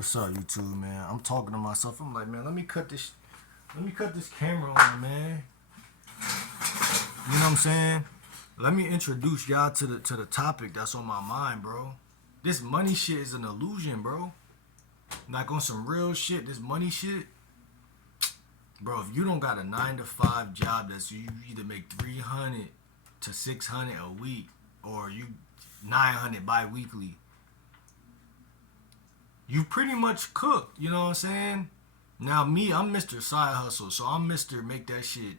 What's up, YouTube, man? I'm talking to myself. I'm like, man, let me cut this camera on, man. You know what I'm saying? Let me introduce y'all to the topic that's on my mind, bro. This money shit is an illusion, bro. Like on some real shit, this money shit, bro. If you don't got a 9 to 5 job that's you either make 300 to 600 a week, or you 900 bi-weekly, you pretty much cooked. You know what I'm saying? Now me, I'm Mr. Side Hustle, so I'm Mr. Make that shit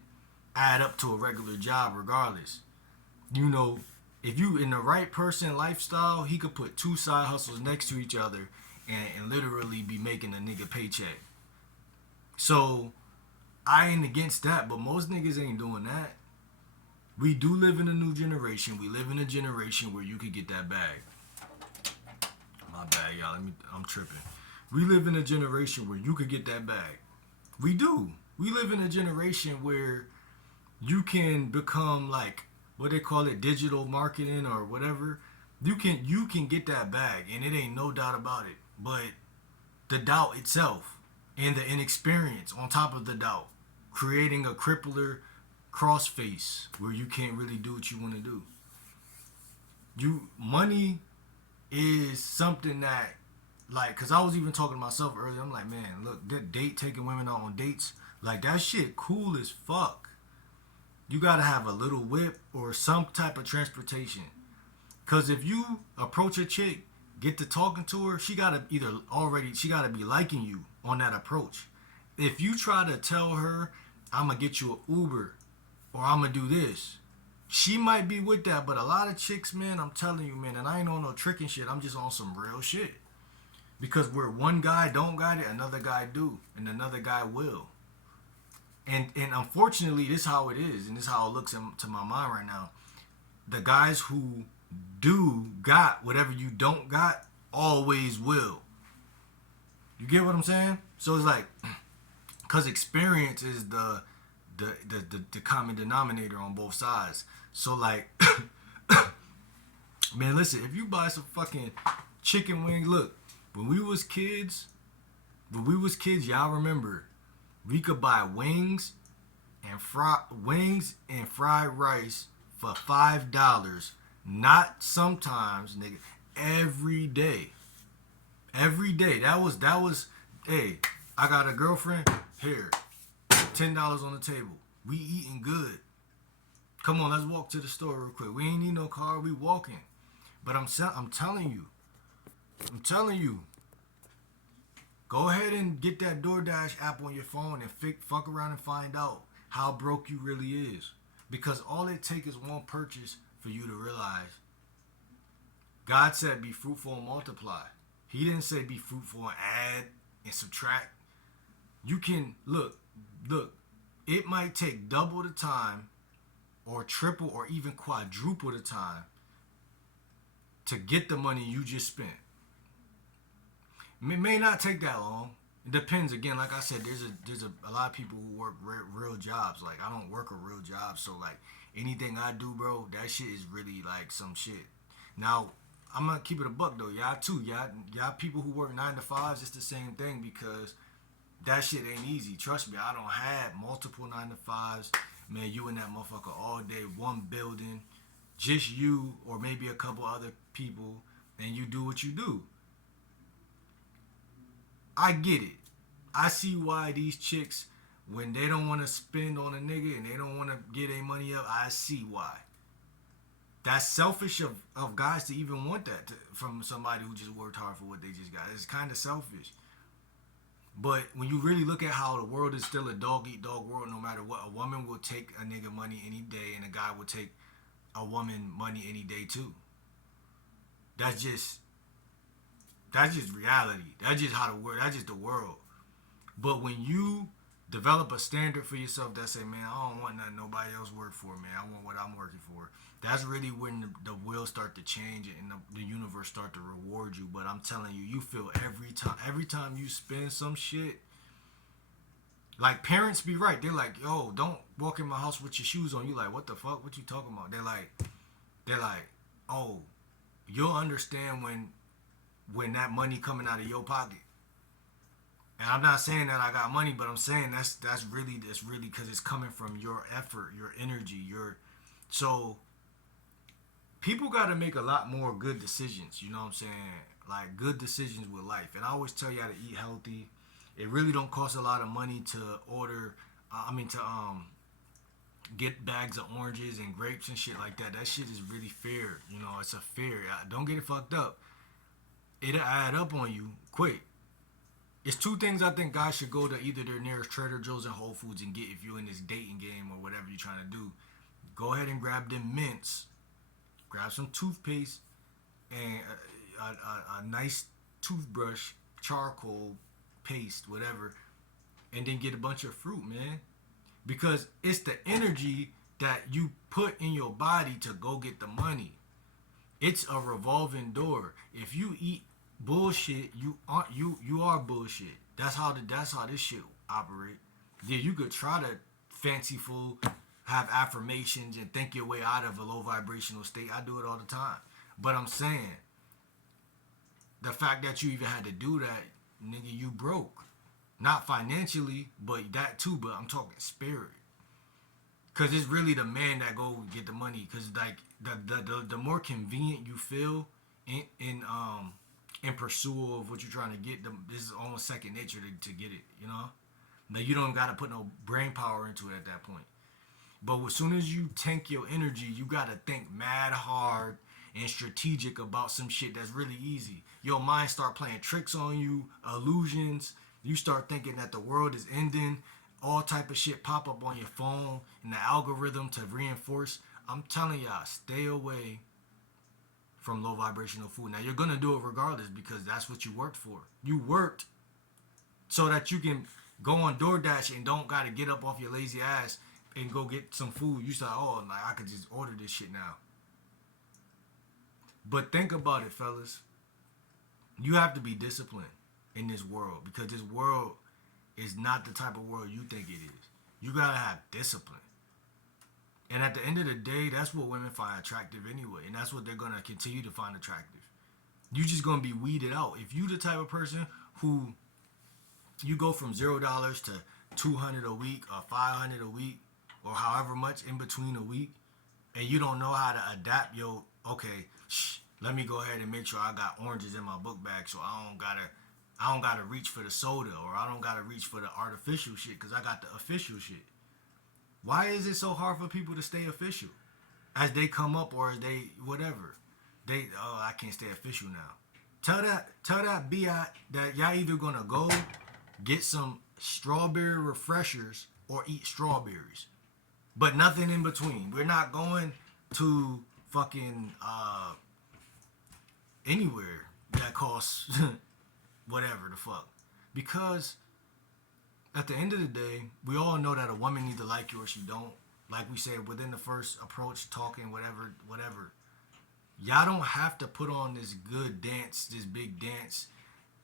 add up to a regular job regardless. You know, if you in the right person lifestyle, he could put two side hustles next to each other and literally be making a nigga paycheck. So I ain't against that, but most niggas ain't doing that. We do live in a new generation. We live in a generation where you could get that bag. My bad, y'all. I'm tripping. We live in a generation where you could get that bag. We do. We live in a generation where you can become like what they call it, digital marketing or whatever. You can get that bag, and it ain't no doubt about it. But the doubt itself and the inexperience on top of the doubt, creating a crippler crossface where you can't really do what you want to do. Money is something that, like, cause I was even talking to myself earlier. I'm like, man, look, that taking women out on dates, like that shit cool as fuck. You gotta have a little whip or some type of transportation. Cause if you approach a chick, get to talking to her, she gotta be liking you on that approach. If you try to tell her, I'm gonna get you an Uber or I'm gonna do this, she might be with that, but a lot of chicks, man, I'm telling you, man, and I ain't on no tricking shit, I'm just on some real shit. Because where one guy don't got it, another guy do, and another guy will. And unfortunately, this is how it is, and this is how it looks to my mind right now. The guys who do got whatever you don't got always will. You get what I'm saying? So it's like, cause experience is the common denominator on both sides. So like, man, listen, if you buy some fucking chicken wings, look, when we was kids, y'all remember, we could buy wings and fried rice for $5. Not sometimes, nigga. Every day. Every day. That was. Hey, I got a girlfriend. Here, $10 on the table. We eating good. Come on, let's walk to the store real quick. We ain't need no car. We walking. But I'm telling you. Go ahead and get that DoorDash app on your phone and fuck around and find out how broke you really is. Because all it takes is one purchase for you to realize. God said be fruitful and multiply. He didn't say be fruitful and add and subtract. You can, look, it might take double the time or triple or even quadruple the time to get the money you just spent. It may not take that long. It depends. Again, like I said, there's a lot of people who work real jobs. Like, I don't work a real job, so like anything I do, bro, that shit is really like some shit. Now, I'm gonna keep it a buck though. Y'all too. Y'all people who work 9 to 5s, it's the same thing because that shit ain't easy. Trust me, I don't have multiple 9 to 5s. Man, you in that motherfucker all day, one building, just you or maybe a couple other people, and you do what you do. I get it. I see why these chicks, when they don't want to spend on a nigga and they don't want to get their money up, I see why. That's selfish of guys to even want that from somebody who just worked hard for what they just got. It's kind of selfish. But when you really look at how the world is still a dog-eat-dog world, no matter what, a woman will take a nigga money any day and a guy will take a woman money any day too. That's just reality. That's just how the world. That's just the world. But when you develop a standard for yourself that say, man, I don't want nothing nobody else work for, man. I want what I'm working for. That's really when the wheels start to change and the universe start to reward you. But I'm telling you, you feel every time you spend some shit. Like, parents be right. They're like, yo, don't walk in my house with your shoes on. You like, what the fuck? What you talking about? They're like, oh, you'll understand when that money coming out of your pocket. And I'm not saying that I got money, but I'm saying that's really because it's coming from your effort, your energy, your so people got to make a lot more good decisions. You know what I'm saying? Like good decisions with life. And I always tell you how to eat healthy. It really don't cost a lot of money to order. To get bags of oranges and grapes and shit like that. That shit is really fair. You know, it's a fair. Don't get it fucked up. It'll add up on you quick. It's two things I think guys should go to either their nearest Trader Joe's and Whole Foods and get if you're in this dating game or whatever you're trying to do. Go ahead and grab them mints, grab some toothpaste, and a nice toothbrush, charcoal paste, whatever, and then get a bunch of fruit, man. Because it's the energy that you put in your body to go get the money. It's a revolving door. If you eat bullshit, you are bullshit. That's how this shit operate. Yeah, you could try to fanciful, have affirmations and think your way out of a low vibrational state. I do it all the time. But I'm saying the fact that you even had to do that, nigga, you broke. Not financially, but that too. But I'm talking spirit. Cause it's really the man that go get the money. Cause like the more convenient you feel in pursuit of what you're trying to get, this is almost second nature to get it. You know, like you don't gotta put no brain power into it at that point. But as soon as you tank your energy, you gotta think mad hard and strategic about some shit that's really easy. Your mind start playing tricks on you, illusions. You start thinking that the world is ending. All type of shit pop up on your phone and the algorithm to reinforce. I'm telling y'all, stay away from low vibrational food. Now you're gonna do it regardless because that's what you worked for. You worked so that you can go on DoorDash and don't gotta get up off your lazy ass and go get some food. You say, oh, like I could just order this shit now. But think about it, fellas. You have to be disciplined in this world because this world is not the type of world you think it is. You gotta have discipline. And at the end of the day, that's what women find attractive anyway. And that's what they're gonna continue to find attractive. You just gonna be weeded out. If you the type of person who you go from $0 to 200 a week or 500 a week or however much in between a week, and you don't know how to adapt your let me go ahead and make sure I got oranges in my book bag so I don't gotta reach for the soda or I don't gotta reach for the artificial shit because I got the official shit. Why is it so hard for people to stay official? As they come up or as they whatever. I can't stay official now. Tell that B.I. that y'all either gonna go get some strawberry refreshers or eat strawberries. But nothing in between. We're not going to fucking anywhere that costs whatever the fuck. Because at the end of the day, we all know that a woman needs to like you or she don't. Like we said, within the first approach, talking, whatever. Y'all don't have to put on this good dance, this big dance,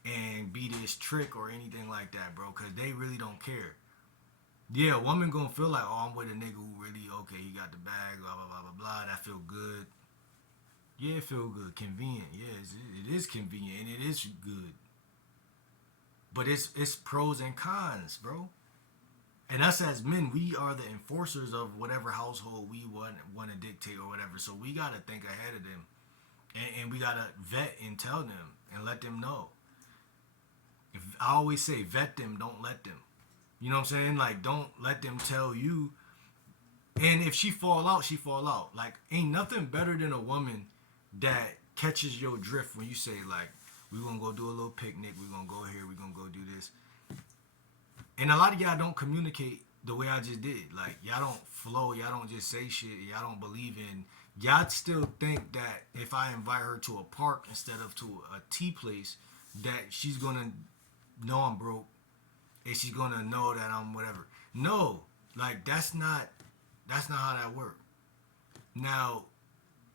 and be this trick or anything like that, bro. Because they really don't care. Yeah, a woman gonna feel like, oh, I'm with a nigga who really, okay, he got the bag, blah, blah, blah, blah, blah. That feel good. Yeah, it feel good. Convenient. Yeah, it is convenient and it is good. But it's pros and cons, bro. And us as men, we are the enforcers of whatever household we want to dictate or whatever. So we got to think ahead of them. And we got to vet and tell them and let them know. I always say, vet them, don't let them. You know what I'm saying? Like, don't let them tell you. And if she fall out, she fall out. Like, ain't nothing better than a woman that catches your drift when you say, like, we're going to go do a little picnic. We're going to go here. We're going to go do this. And a lot of y'all don't communicate the way I just did. Like, y'all don't flow. Y'all don't just say shit. Y'all don't believe in. Y'all still think that if I invite her to a park instead of to a tea place, that she's going to know I'm broke. And she's going to know that I'm whatever. No. Like, that's not how that works. Now,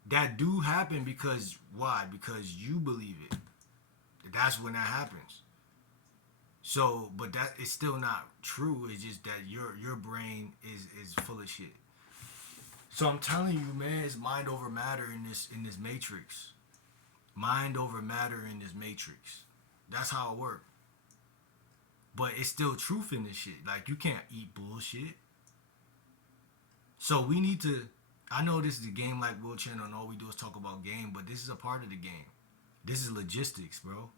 that do happen because, why? Because you believe it. That's when that happens. So, but that is still not true. It's just that your brain is full of shit. So I'm telling you, man, it's mind over matter in this matrix. Mind over matter in this matrix. That's how it works. but it's still truth in this shit. Like, you can't eat bullshit. So we need to. I know this is a game like Will Channel, and all we do is talk about game, but this is a part of the game. This is logistics, bro.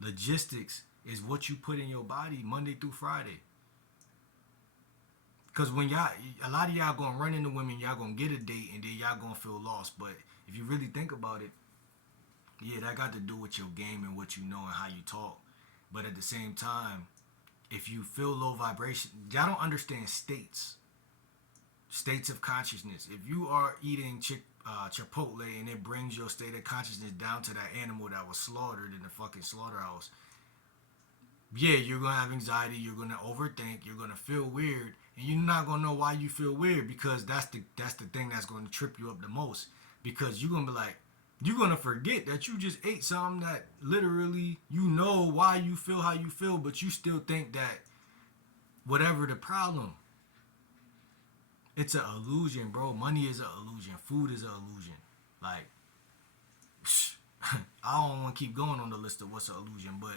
Logistics is what you put in your body Monday through Friday. Cause when a lot of y'all gonna run into women, y'all gonna get a date, and then y'all gonna feel lost. But if you really think about it, yeah, that got to do with your game and what you know and how you talk. But at the same time, if you feel low vibration, y'all don't understand states of consciousness. If you are eating Chipotle and it brings your state of consciousness down to that animal that was slaughtered in the fucking slaughterhouse, yeah, you're gonna have anxiety, you're gonna overthink, you're gonna feel weird, and you're not gonna know why you feel weird, because that's the thing that's gonna trip you up the most. Because you're gonna be like, you're gonna forget that you just ate something that literally you know why you feel how you feel, but you still think that whatever the problem, it's an illusion, bro. Money is an illusion. Food is an illusion. Like, I don't want to keep going on the list of what's an illusion, but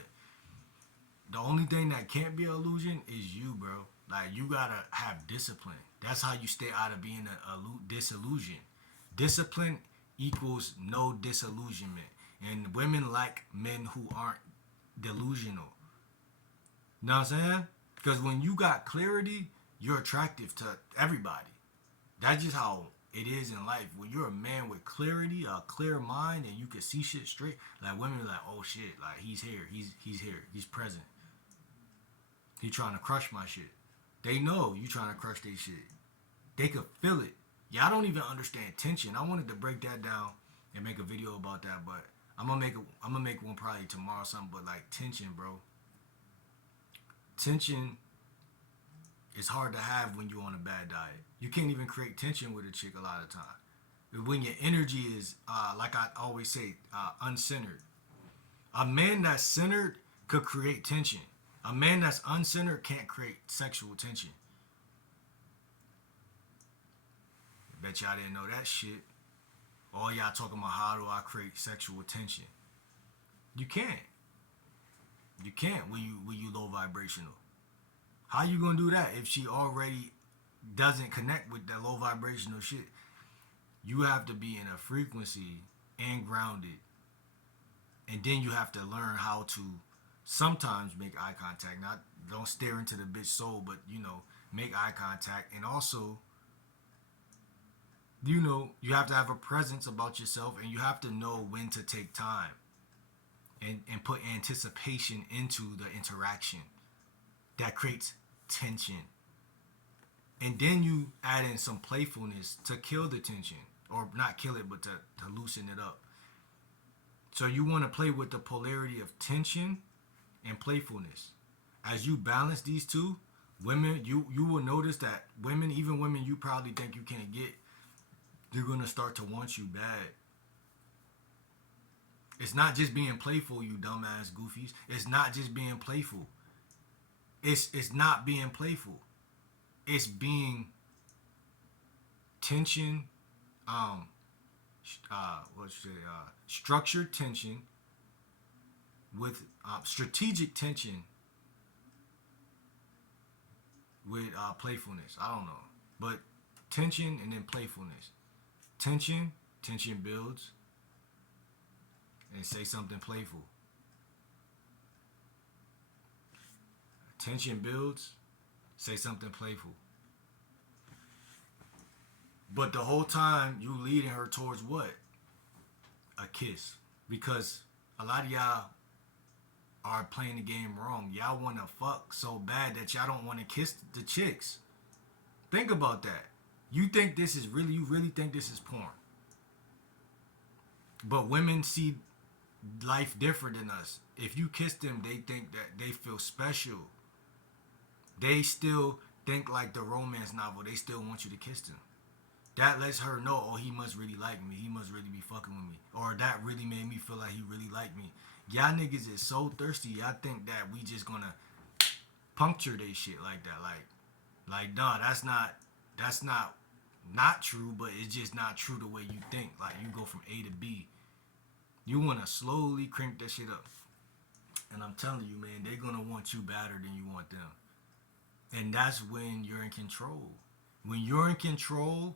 the only thing that can't be an illusion is you, bro. Like, you gotta have discipline. That's how you stay out of being a disillusion. Discipline equals no disillusionment. And women like men who aren't delusional. Know what I'm saying? Because when you got clarity, you're attractive to everybody. That's just how it is in life. When you're a man with clarity, a clear mind, and you can see shit straight, like, women are like, oh shit, like, he's here, he's here, he's present. He trying to crush my shit. They know you trying to crush their shit. They could feel it. Y'all don't even understand tension. I wanted to break that down and make a video about that, but I'm gonna make one probably tomorrow or something. But like, tension, bro. Tension is hard to have when you're on a bad diet. You can't even create tension with a chick a lot of time. When your energy is, like I always say, uncentered. A man that's centered could create tension. A man that's uncentered can't create sexual tension. Bet y'all didn't know that shit. All y'all talking about how do I create sexual tension. You can't. You can't when you low vibrational. How you gonna do that if she already doesn't connect with that low vibrational shit? You have to be in a frequency and grounded. And then you have to learn how to sometimes make eye contact. Not don't stare into the bitch soul, but make eye contact. And also, you have to have a presence about yourself, and you have to know when to take time and put anticipation into the interaction. That creates tension. And then you add in some playfulness to kill the tension. Or not kill it, but to loosen it up. So you want to play with the polarity of tension and playfulness. As you balance these two, women, you will notice that women, even women you probably think you can't get, they're going to start to want you bad. It's not just being playful, you dumbass goofies. It's not just being playful. It's not being playful. It's being tension, structured tension with strategic tension with playfulness. I don't know, but tension and then playfulness. Tension builds, and say something playful. Tension builds, say something playful. But the whole time you leading her towards what? A kiss. Because a lot of y'all are playing the game wrong. Y'all want to fuck so bad that y'all don't want to kiss the chicks. Think about that. You really think this is porn. But women see life different than us. If you kiss them, they think that they feel special. They still think like the romance novel. They still want you to kiss them. That lets her know, oh, he must really like me. He must really be fucking with me. Or that really made me feel like he really liked me. Y'all niggas is so thirsty. Y'all think that we just gonna puncture they shit like that. Like, nah, that's not true, but it's just not true the way you think. Like, you go from A to B. You want to slowly crank that shit up. And I'm telling you, man, they're gonna want you better than you want them. And that's when you're in control. When you're in control,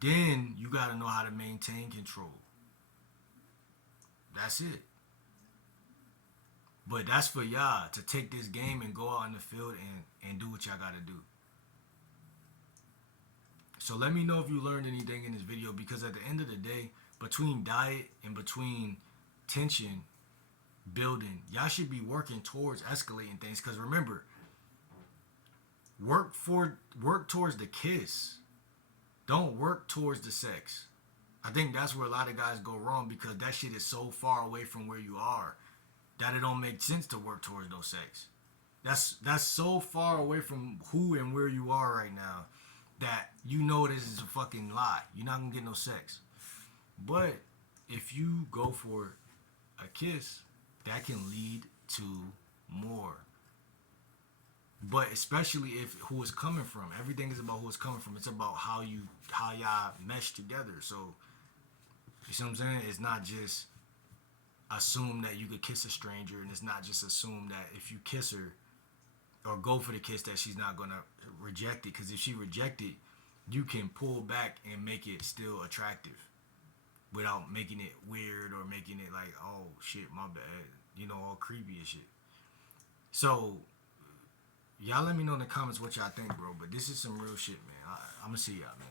then you gotta know how to maintain control. That's it. But that's for y'all to take this game and go out in the field and do what y'all gotta do. So let me know if you learned anything in this video, because at the end of the day, between diet and between tension building, y'all should be working towards escalating things. Because remember, work towards the kiss. Don't work towards the sex. I think that's where a lot of guys go wrong, because that shit is so far away from where you are that it don't make sense to work towards no sex. That's so far away from who and where you are right now that you know this is a fucking lie. You're not gonna get no sex. But if you go for a kiss, that can lead to more. But especially if who it's coming from. Everything is about who it's coming from. It's about how y'all mesh together. So you see what I'm saying? It's not just assume that you could kiss a stranger, and it's not just assume that if you kiss her or go for the kiss that she's not gonna reject it. Because if she reject it, you can pull back and make it still attractive without making it weird or making it like, oh shit, my bad, you know, all creepy and shit. So y'all let me know in the comments what y'all think, bro. But this is some real shit, man. I'm gonna see y'all, man.